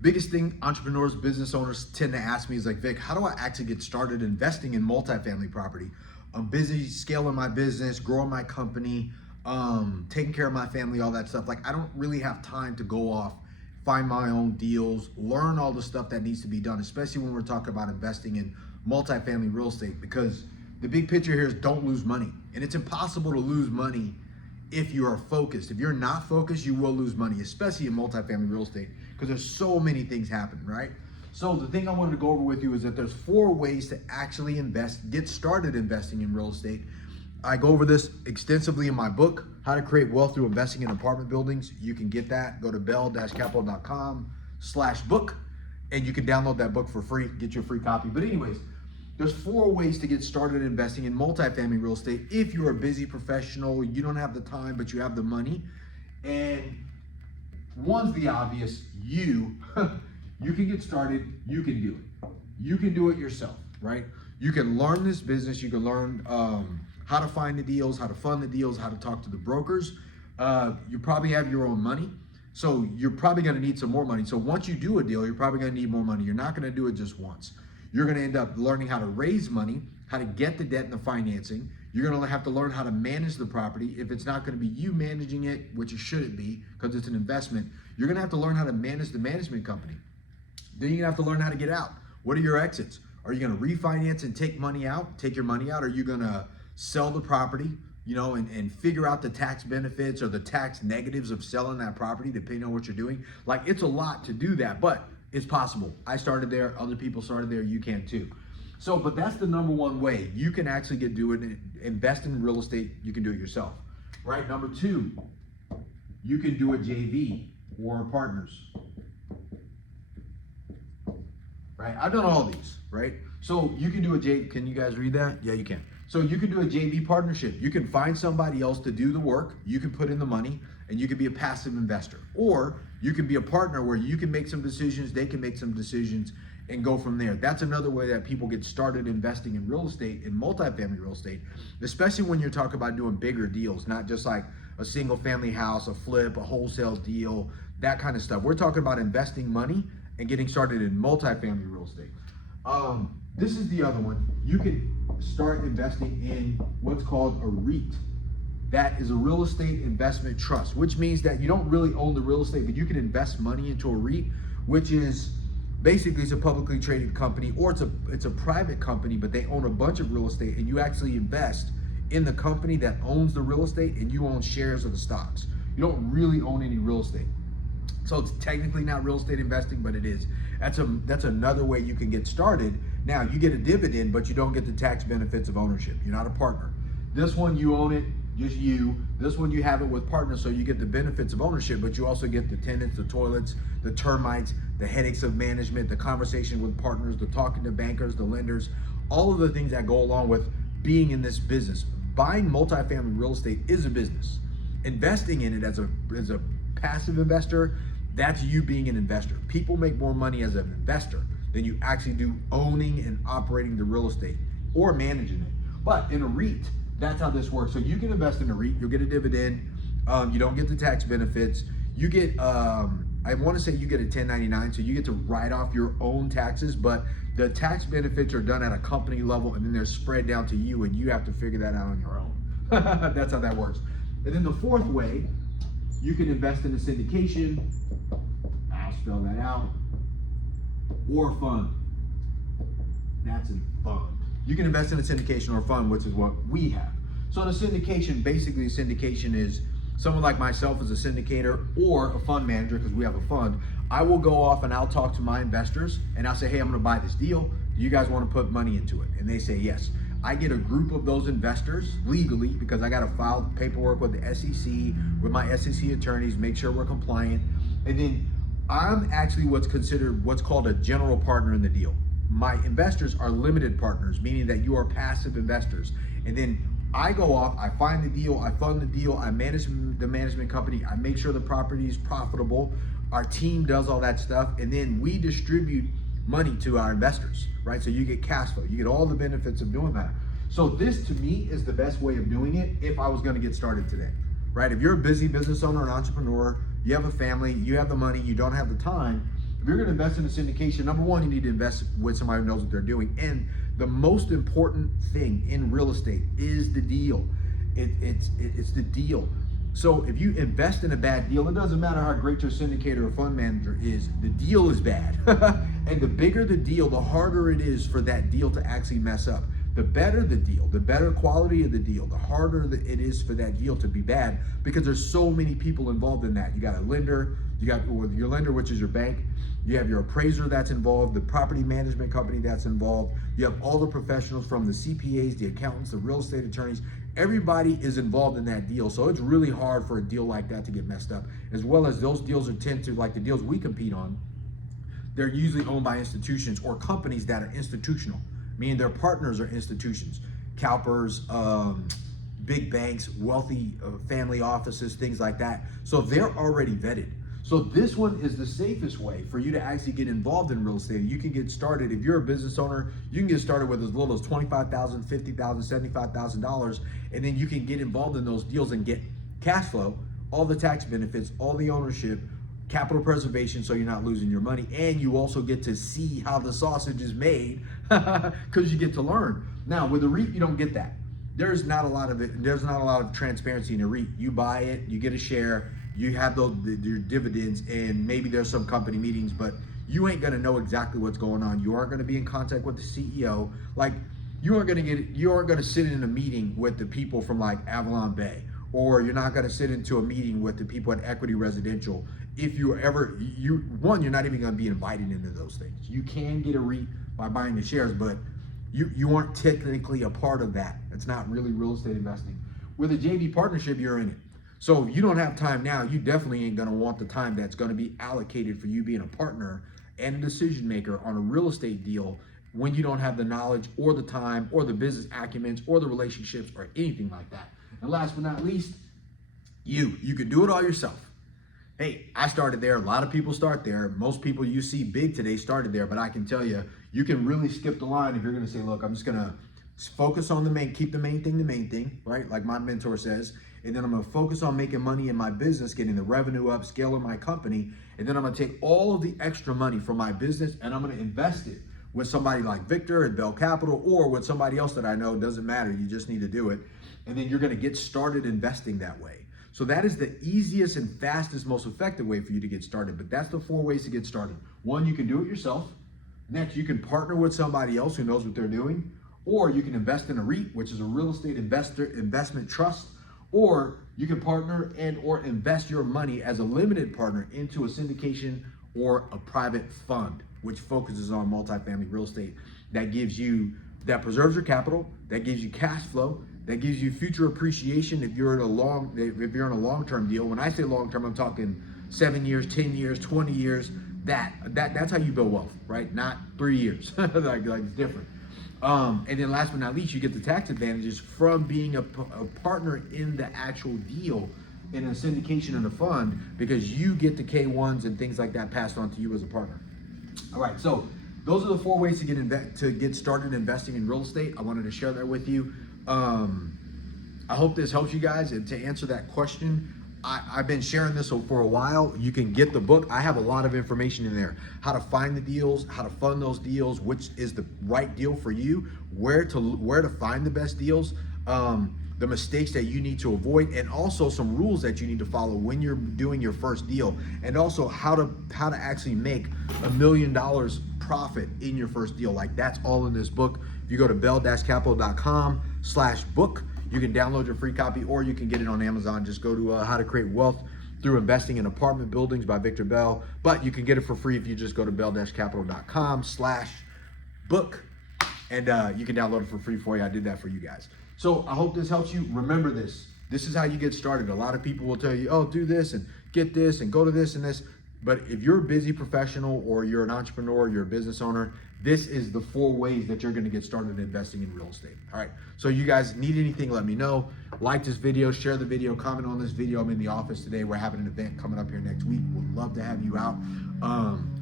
biggest thing entrepreneurs, business owners tend to ask me is like, Vic, how do I actually get started investing in multifamily property? I'm busy scaling my business, growing my company, taking care of my family, all that stuff. Like, I don't really have time to go off, find my own deals, learn all the stuff that needs to be done, especially when we're talking about investing in multifamily real estate, because the big picture here is don't lose money. And it's impossible to lose money if you are focused. If you're not focused, you will lose money, especially in multifamily real estate, because there's so many things happening, right? So the thing I wanted to go over with you is that there's 4 ways to actually invest, get started investing in real estate. I go over this extensively in my book, How to Create Wealth Through Investing in Apartment Buildings. You can get that, go to bell-capital.com/book, and you can download that book for free, get you a free copy. But anyways, there's 4 ways to get started investing in multifamily real estate. If you're a busy professional, you don't have the time, but you have the money. And one's the obvious, you can get started, you can do it. You can do it yourself, right? You can learn this business, you can learn how to find the deals, how to fund the deals, how to talk to the brokers. You probably have your own money, so you're probably gonna need some more money. So once you do a deal, you're probably gonna need more money. You're not gonna do it just once. You're gonna end up learning how to raise money, how to get the debt and the financing. You're gonna have to learn how to manage the property. If it's not gonna be you managing it, which it shouldn't be, because it's an investment, you're gonna have to learn how to manage the management company. Then you're gonna have to learn how to get out. What are your exits? Are you gonna refinance and take money out, take your money out? Or are you gonna sell the property, and figure out the tax benefits or the tax negatives of selling that property, depending on what you're doing? Like, it's a lot to do that, but it's possible. I started there, other people started there, you can too. So, but that's the number 1 way you can actually invest in real estate. You can do it yourself, right? Number 2, you can do a JV or partners, right? I've done all these, right? So you can do a JV, can you guys read that? Yeah, you can. So you can do a JV partnership. You can find somebody else to do the work, you can put in the money, and you can be a passive investor. Or you can be a partner where you can make some decisions, they can make some decisions, and go from there. That's another way that people get started investing in real estate, in multifamily real estate, especially when you're talking about doing bigger deals, not just like a single family house, a flip, a wholesale deal, that kind of stuff. We're talking about investing money and getting started in multifamily real estate. This is the other one. You can start investing in what's called a REIT. That is a real estate investment trust, which means that you don't really own the real estate, but you can invest money into a REIT, which is basically, it's a publicly traded company, or it's a private company, but they own a bunch of real estate, and you actually invest in the company that owns the real estate, and you own shares of the stocks. You don't really own any real estate. So it's technically not real estate investing, but it is. That's another way you can get started. Now, you get a dividend, but you don't get the tax benefits of ownership. You're not a partner. This one, you own it, just you. This one, you have it with partners, so you get the benefits of ownership, but you also get the tenants, the toilets, the termites, the headaches of management, the conversation with partners, the talking to bankers, the lenders, all of the things that go along with being in this business. Buying multifamily real estate is a business. Investing in it as a passive investor, that's you being an investor. People make more money as an investor than you actually do owning and operating the real estate or managing it. But in a REIT, that's how this works. So you can invest in a REIT, you'll get a dividend, you don't get the tax benefits, you get, I want to say you get a 1099, so you get to write off your own taxes, but the tax benefits are done at a company level, and then they're spread down to you, and you have to figure that out on your own. That's how that works. And then the 4th way, you can invest in a syndication, I'll spell that out, or fund. That's a fund. You can invest in a syndication or a fund, which is what we have. So the syndication, basically a syndication is someone like myself is a syndicator or a fund manager, because we have a fund. I will go off and I'll talk to my investors and I'll say, hey, I'm gonna buy this deal. Do you guys wanna put money into it? And they say yes. I get a group of those investors legally, because I gotta file paperwork with the SEC, with my SEC attorneys, make sure we're compliant. And then I'm actually what's called a general partner in the deal. My investors are limited partners, meaning that you are passive investors. And then I go off, I find the deal, I fund the deal, I manage the management company, I make sure the property is profitable, our team does all that stuff, and then we distribute money to our investors, right? So you get cash flow, you get all the benefits of doing that. So this, to me, is the best way of doing it if I was gonna get started today, right? If you're a busy business owner, an entrepreneur, you have a family, you have the money, you don't have the time, if you're gonna invest in a syndication, number one, you need to invest with somebody who knows what they're doing. And the most important thing in real estate is the deal. It's the deal. So if you invest in a bad deal, it doesn't matter how great your syndicator or fund manager is, the deal is bad. And the bigger the deal, the harder it is for that deal to actually mess up. The better the deal, the better quality of the deal, the harder it is for that deal to be bad, because there's so many people involved in that. You got a lender, you got your lender, which is your bank, you have your appraiser that's involved, the property management company that's involved, you have all the professionals from the CPAs, the accountants, the real estate attorneys. Everybody is involved in that deal. So it's really hard for a deal like that to get messed up, as well as those deals tend to, like the deals we compete on, they're usually owned by institutions or companies that are institutional, meaning their partners are institutions, CalPERS, big banks, wealthy family offices, things like that. So they're already vetted. So this one is the safest way for you to actually get involved in real estate. You can get started. If you're a business owner, you can get started with as little as $25,000, $50,000, $75,000, and then you can get involved in those deals and get cash flow, all the tax benefits, all the ownership, capital preservation, so you're not losing your money, and you also get to see how the sausage is made because you get to learn. Now with a REIT, you don't get that. There's not a lot of it. There's not a lot of transparency in a REIT. You buy it, you get a share, you have your dividends, and maybe there's some company meetings, but you ain't gonna know exactly what's going on. You aren't gonna be in contact with the CEO. Like you aren't gonna sit in a meeting with the people from like Avalon Bay, or you're not gonna sit into a meeting with the people at Equity Residential. If you're not even gonna be invited into those things. You can get a REIT by buying the shares, but you aren't technically a part of that. It's not really real estate investing. With a JV partnership, you're in it. So if you don't have time now, you definitely ain't gonna want the time that's gonna be allocated for you being a partner and a decision maker on a real estate deal when you don't have the knowledge or the time or the business acumen or the relationships or anything like that. And last but not least, you can do it all yourself. Hey, I started there. A lot of people start there. Most people you see big today started there, but I can tell you, you can really skip the line if you're gonna say, look, I'm just gonna focus on keep the main thing, right? Like my mentor says, and then I'm gonna focus on making money in my business, getting the revenue up, scaling my company, and then I'm gonna take all of the extra money from my business and I'm gonna invest it with somebody like Victor at Bell Capital or with somebody else that I know. Doesn't matter, you just need to do it. And then you're gonna get started investing that way. So that is the easiest and fastest, most effective way for you to get started. But that's the 4 ways to get started. 1, you can do it yourself. Next, you can partner with somebody else who knows what they're doing. Or you can invest in a REIT, which is a real estate investment trust. Or you can partner and or invest your money as a limited partner into a syndication or a private fund, which focuses on multifamily real estate. That preserves your capital, that gives you cash flow, that gives you future appreciation if you're in a long-term deal. When I say long-term, I'm talking 7 years, 10 years, 20 years. That's how you build wealth, right? Not 3 years. like it's different. And then last but not least, you get the tax advantages from being a partner in the actual deal in a syndication and a fund, because you get the K1s and things like that passed on to you as a partner. All right, so those are the 4 ways to get started investing in real estate. I wanted to share that with you. I hope this helps you guys. And to answer that question, I've been sharing this for a while. You can get the book. I have a lot of information in there. How to find the deals, how to fund those deals, which is the right deal for you, where to find the best deals, the mistakes that you need to avoid, and also some rules that you need to follow when you're doing your first deal, and also how to actually make $1 million profit in your first deal. Like that's all in this book. If you go to bell-capital.com/book, you can download your free copy, or you can get it on Amazon. Just go to How to Create Wealth Through Investing in Apartment Buildings by Victor Bell. But you can get it for free if you just go to bell-capital.com/book, and you can download it for free for you. I did that for you guys. So I hope this helps you. Remember this. This is how you get started. A lot of people will tell you, oh, do this and get this and go to this and this. But if you're a busy professional or you're an entrepreneur, you're a business owner, this is the 4 ways that you're going to get started investing in real estate. All right. So you guys need anything, let me know. Like this video, share the video, comment on this video. I'm in the office today. We're having an event coming up here next week. Would love to have you out.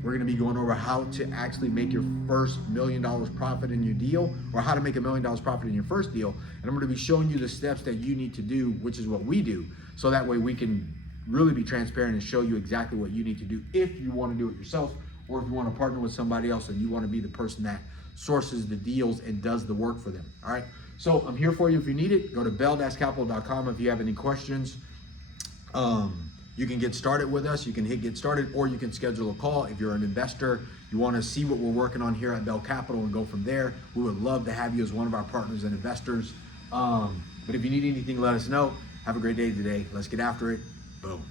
We're going to be going over how to actually make your first $1 million profit in your deal, or how to make $1 million profit in your first deal. And I'm going to be showing you the steps that you need to do, which is what we do. So that way we can really be transparent and show you exactly what you need to do if you want to do it yourself, or if you want to partner with somebody else and you want to be the person that sources the deals and does the work for them. All right. So I'm here for you if you need it. Go to bell-capital.com if you have any questions. You can get started with us. You can hit get started, or you can schedule a call if you're an investor. You want to see what we're working on here at Bell Capital and go from there. We would love to have you as one of our partners and investors. But if you need anything, let us know. Have a great day today. Let's get after it. Boom.